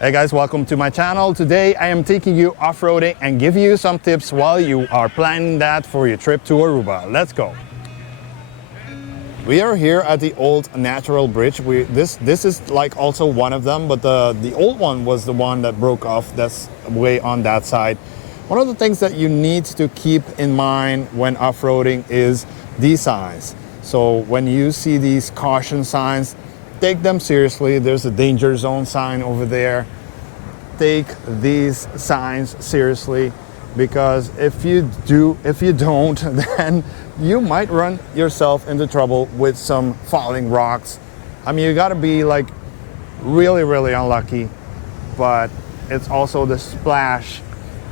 Hey guys, welcome to my channel. Today I am taking you off-roading and giving you some tips while you are planning that for your trip to Aruba. Let's go. We are here at the old natural bridge. This is like also one of them, but the old one was the one that broke off. That's way on that side. One of the things that you need to keep in mind when off-roading is these signs. So when you see these caution signs, take them seriously. There's a danger zone sign over there. Take these signs seriously, because if you don't, then you might run yourself into trouble with some falling rocks. I mean, you gotta be like really unlucky, but it's also the splash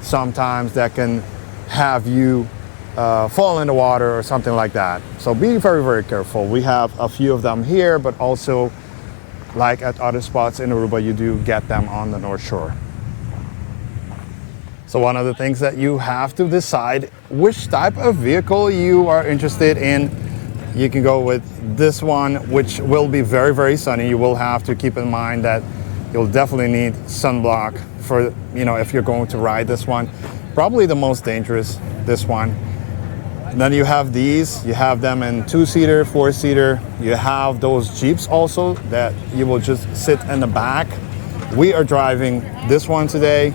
sometimes that can have you fall in the water or something like that. So be very careful. We have a few of them here, but also like at other spots in Aruba, you do get them on the North Shore. So one of the things that you have to decide which type of vehicle you are interested in. You can go with this one, which will be very sunny. You will have to keep in mind that you'll definitely need sunblock for, if you're going to ride this one. Probably the most dangerous, this one. And then you have these, you have them in 2-seater, 4-seater. You have those Jeeps also that you will just sit in the back. We are driving this one today,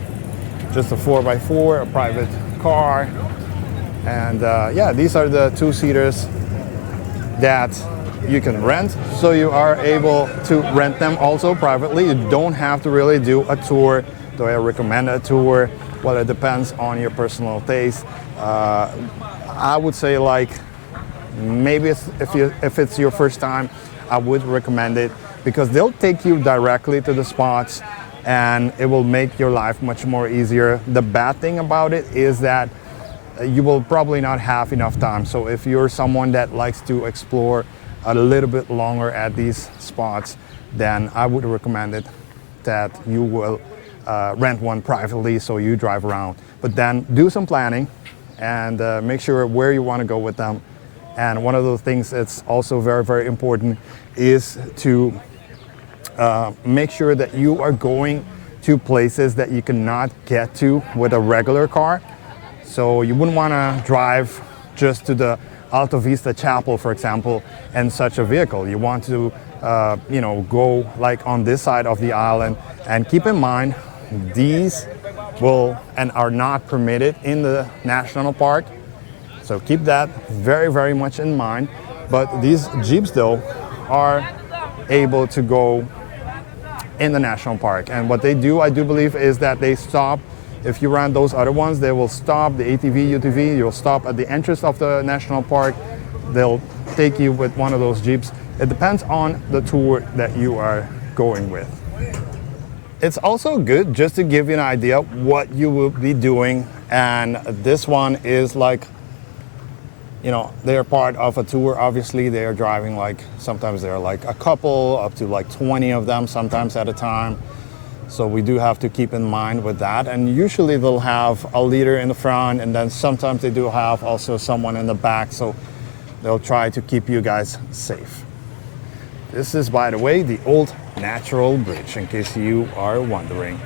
just a 4x4, a private car. And yeah, these are the 2-seaters that you can rent. So you are able to rent them also privately. You don't have to really do a tour. Do I recommend a tour? Well, it depends on your personal taste. I would say, like, maybe if it's your first time, I would recommend it, because they'll take you directly to the spots and it will make your life much more easier. The bad thing about it is that you will probably not have enough time. So if you're someone that likes to explore a little bit longer at these spots, then I would recommend it that you will rent one privately so you drive around. But then do some planning and make sure where you want to go with them. And one of the things that's also very important is to make sure that you are going to places that you cannot get to with a regular car. So you wouldn't want to drive just to the Alta Vista Chapel, for example, in such a vehicle. You want to go like on this side of the island. And keep in mind, these will and are not permitted in the national park. So keep that very much in mind. But these Jeeps though are able to go in the national park. And what they do, I do believe, is that they stop. If you rent those other ones, they will stop the ATV, UTV. You'll stop at the entrance of the national park. They'll take you with one of those Jeeps. It depends on the tour that you are going with. It's also good just to give you an idea what you will be doing. And this one is like, they're part of a tour. Obviously, they are driving sometimes they're like a couple, up to like 20 of them, sometimes at a time. So we do have to keep in mind with that. And usually they'll have a leader in the front, and then sometimes they do have also someone in the back. So they'll try to keep you guys safe. This is, by the way, the old natural bridge, in case you are wondering.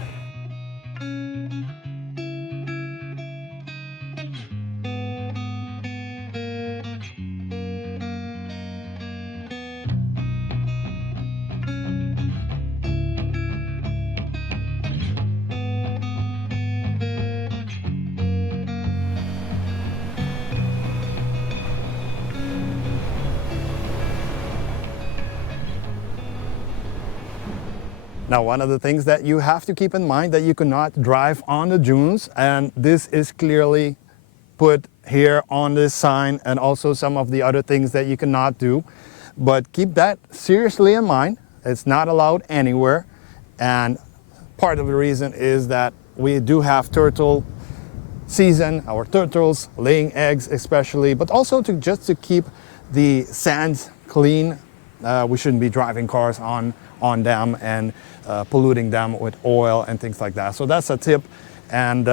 Now, one of the things that you have to keep in mind that you cannot drive on the dunes, and this is clearly put here on this sign, and also some of the other things that you cannot do. But keep that seriously in mind. It's not allowed anywhere. And part of the reason is that we do have turtle season, our turtles laying eggs especially, but also just to keep the sands clean. We shouldn't be driving cars on them and polluting them with oil and things like that. So that's a tip. And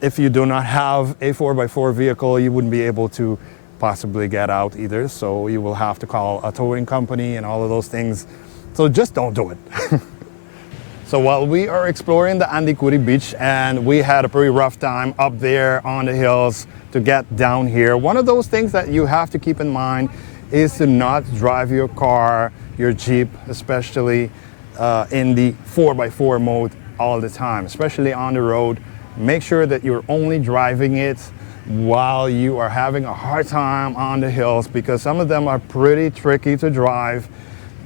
if you do not have a 4x4 vehicle, you wouldn't be able to possibly get out either. So you will have to call a towing company and all of those things. So just don't do it. So while we are exploring the Andikuri beach, and we had a pretty rough time up there on the hills to get down here, one of those things that you have to keep in mind is to not drive your car, your Jeep, especially in the 4x4 mode all the time, especially on the road. Make sure that you're only driving it while you are having a hard time on the hills, because some of them are pretty tricky to drive.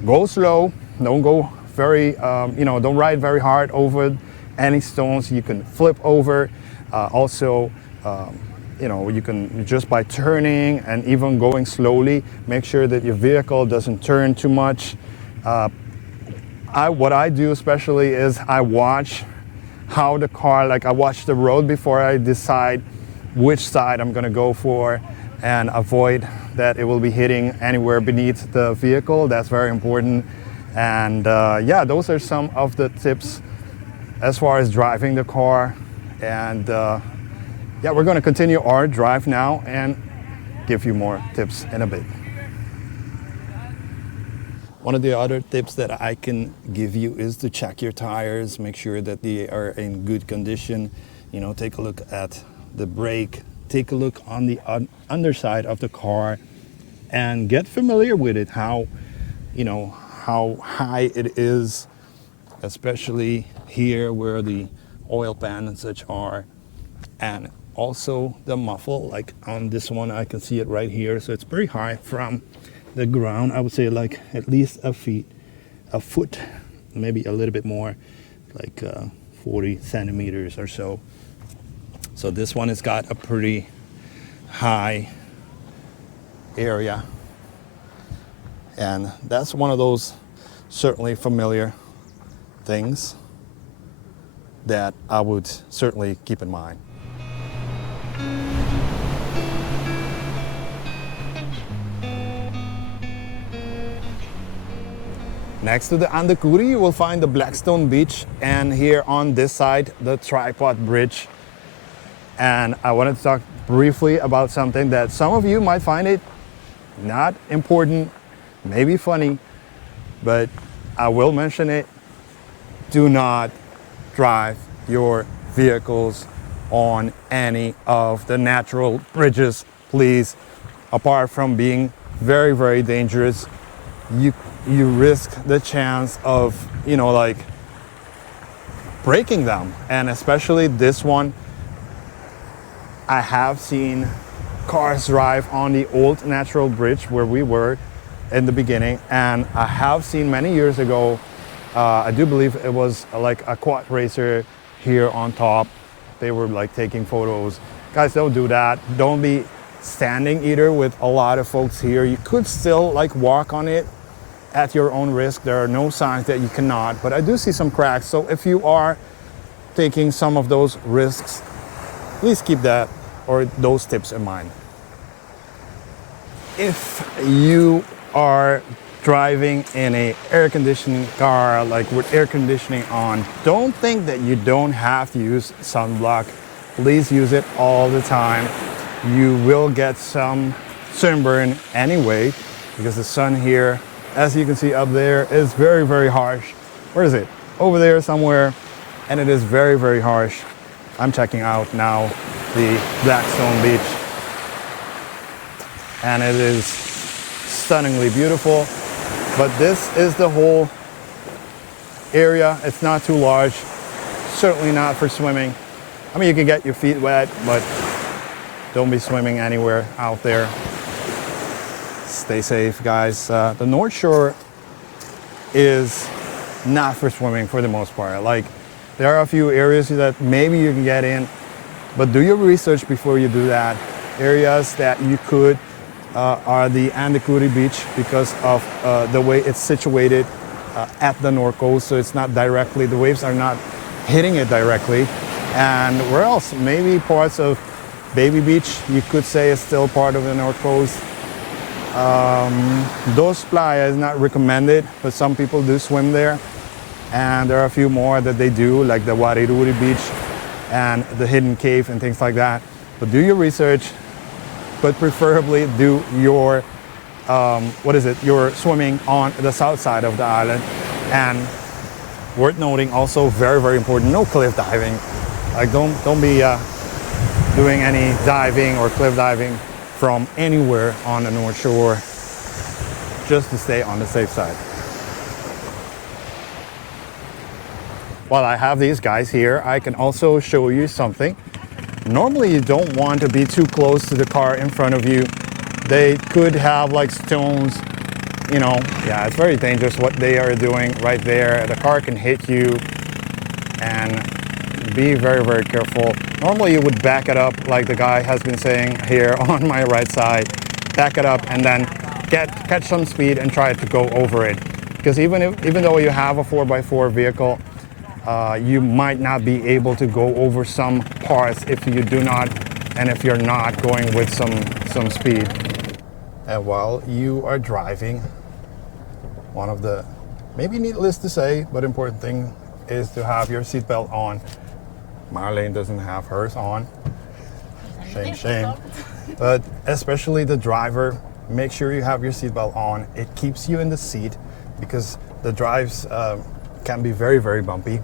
Go slow, don't go very, don't ride very hard over any stones you can flip over. You can just by turning and even going slowly, make sure that your vehicle doesn't turn too much. What I do especially is I watch how the car, I watch the road before I decide which side I'm gonna go for, and avoid that it will be hitting anywhere beneath the vehicle. That's very important. And those are some of the tips as far as driving the car. And we're gonna continue our drive now and give you more tips in a bit. One of the other tips that I can give you is to check your tires, make sure that they are in good condition. Take a look at the brake, take a look on the underside of the car, and get familiar with it, how high it is, especially here where the oil pan and such are. And also the muffle, like on this one, I can see it right here. So it's pretty high from the ground. I would say at least a foot, maybe a little bit more, 40 centimeters or so. So this one has got a pretty high area. And that's one of those certainly familiar things that I would certainly keep in mind. Next to the Andikuri, you will find the Blackstone Beach, and here on this side, the Tripod Bridge. And I wanted to talk briefly about something that some of you might find it not important, maybe funny, but I will mention it. Do not drive your vehicles on any of the natural bridges, please. Apart from being very, very dangerous, you risk the chance of, breaking them. And especially this one, I have seen cars drive on the old natural bridge where we were in the beginning, and I have seen many years ago, I do believe it was like a quad racer here on top. They were taking photos. Guys, don't do that. Don't be standing either with a lot of folks here. You could still walk on it at your own risk. There are no signs that you cannot, but I do see some cracks. So if you are taking some of those risks, please keep that or those tips in mind. If you are driving in a air conditioning car, with air conditioning on, don't think that you don't have to use sunblock. Please use it all the time. You will get some sunburn anyway, because the sun here, as you can see up there, is very, very harsh. Where is it? Over there somewhere. And it is very, very harsh. I'm checking out now the Blackstone Beach. And it is stunningly beautiful. But this is the whole area. It's not too large. Certainly not for swimming. I mean, you can get your feet wet, but don't be swimming anywhere out there. Stay safe, guys. The North Shore is not for swimming for the most part. There are a few areas that maybe you can get in, but do your research before you do that. Areas that you could are the Andikuri Beach, because of the way it's situated at the North Coast, so it's not directly, the waves are not hitting it directly. And where else? Maybe parts of Baby Beach, you could say, is still part of the North Coast. Dos Playa is not recommended, but some people do swim there. And there are a few more that they do, like the Wariruri Beach and the Hidden Cave and things like that. But do your research, but preferably do your, your swimming on the south side of the island. And Worth noting, also very, very important, no cliff diving. Like don't be doing any diving or cliff diving from anywhere on the North Shore, just to stay on the safe side. While I have these guys here, I can also show you something. Normally you don't want to be too close to the car in front of you. They could have like stones, you know. Yeah, it's very dangerous what they are doing right there. The car can hit you, and be very, very careful. Normally you would back it up like the guy has been saying here on my right side. Back it up and then catch some speed and try to go over it. Because even though you have a 4x4 vehicle, you might not be able to go over some parts if you do not, and if you're not going with some speed. And while you are driving, one of the, maybe needless to say, but important thing is to have your seatbelt on. Marlene doesn't have hers on. Shame, shame. But especially the driver, make sure you have your seatbelt on. It keeps you in the seat because the drives can be very, very bumpy,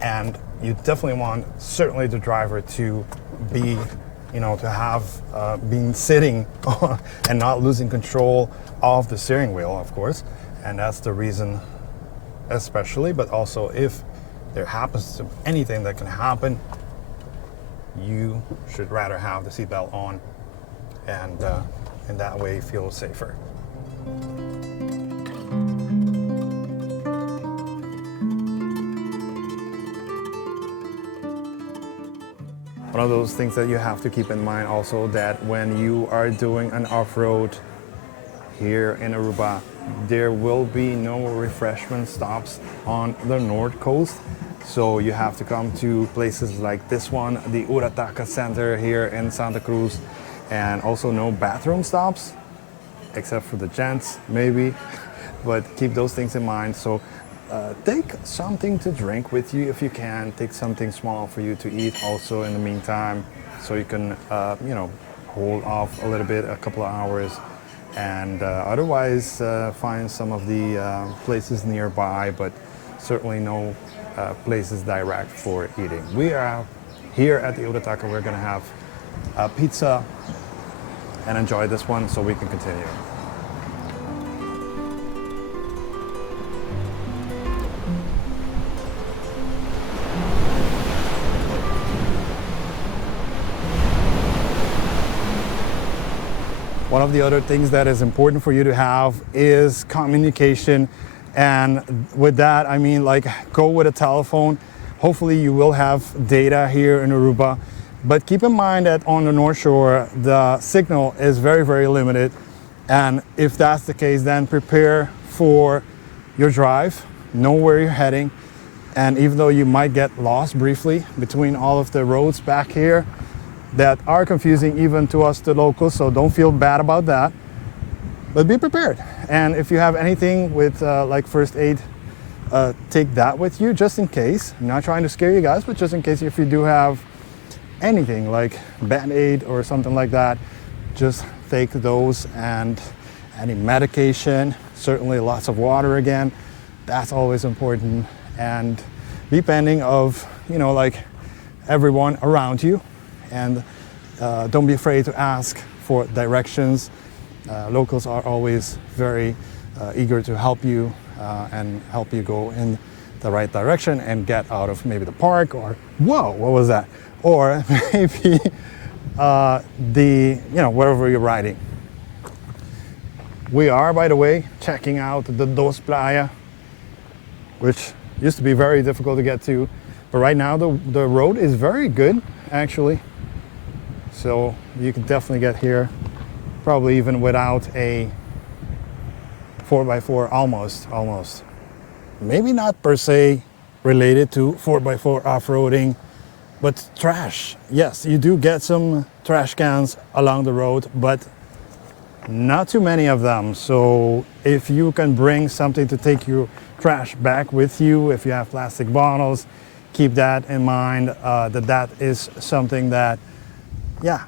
and you definitely want certainly the driver to be, you know, to have been sitting and not losing control of the steering wheel, of course. And that's the reason, especially, but also if there happens to anything that can happen, you should rather have the seatbelt on, and in that way feel safer. One of those things that you have to keep in mind also, that when you are doing an off-road here in Aruba, there will be no refreshment stops on the north coast. So you have to come to places like this one, the Urataka Center here in Santa Cruz, and also no bathroom stops, except for the gents, maybe, but keep those things in mind. So take something to drink with you if you can. Take something small for you to eat also in the meantime, so you can, you know, hold off a little bit, a couple of hours, and otherwise find some of the places nearby, but certainly no places direct for eating. We are here at the Urataka. We're going to have pizza and enjoy this one so we can continue. One of the other things that is important for you to have is communication. And with that, I mean, like, go with a telephone. Hopefully you will have data here in Aruba. But keep in mind that on the North Shore, the signal is very, very limited. And if that's the case, then prepare for your drive, know where you're heading. And even though you might get lost briefly between all of the roads back here that are confusing even to us, the locals, so don't feel bad about that. But be prepared. And if you have anything with like first aid, take that with you just in case. I'm not trying to scare you guys, but just in case if you do have anything like Band-Aid or something like that, just take those, and any medication, certainly lots of water again, that's always important. And be depending of, you know, like everyone around you, and don't be afraid to ask for directions. Locals are always very eager to help you and help you go in the right direction and get out of maybe the park, or whoa, what was that? Or maybe you know, wherever you're riding. We are, by the way, checking out the Dos Playa, which used to be very difficult to get to, but right now the road is very good, actually. So you can definitely get here, probably even without a 4x4, almost. Maybe not per se related to 4x4 off-roading, but trash. Yes, you do get some trash cans along the road, but not too many of them. So if you can bring something to take your trash back with you, if you have plastic bottles, keep that in mind, that is something that, yeah,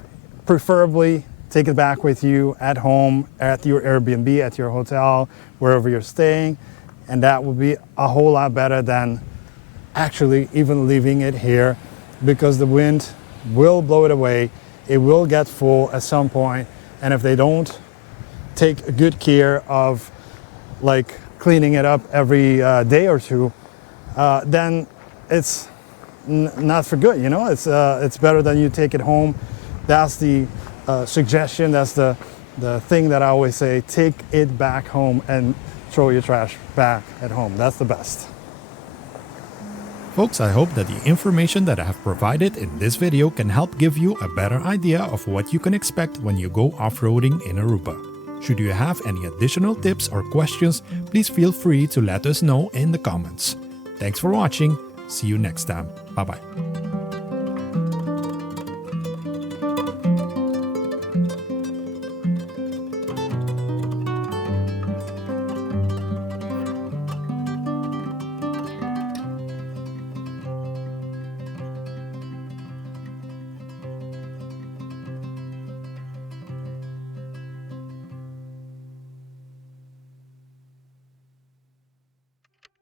preferably take it back with you at home, at your Airbnb, at your hotel, wherever you're staying. and that would be a whole lot better than actually even leaving it here, because the wind will blow it away. It will get full at some point, and if they don't take good care of like cleaning it up every day or two, then it's not for good. You know, it's better than you take it home. That's the suggestion. That's the thing that I always say: take it back home and throw your trash back at home. That's the best. Folks, I hope that the information that I have provided in this video can help give you a better idea of what you can expect when you go off-roading in Aruba. Should you have any additional tips or questions, please feel free to let us know in the comments. Thanks for watching. See you next time. Bye-bye.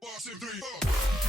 One, two, three, four.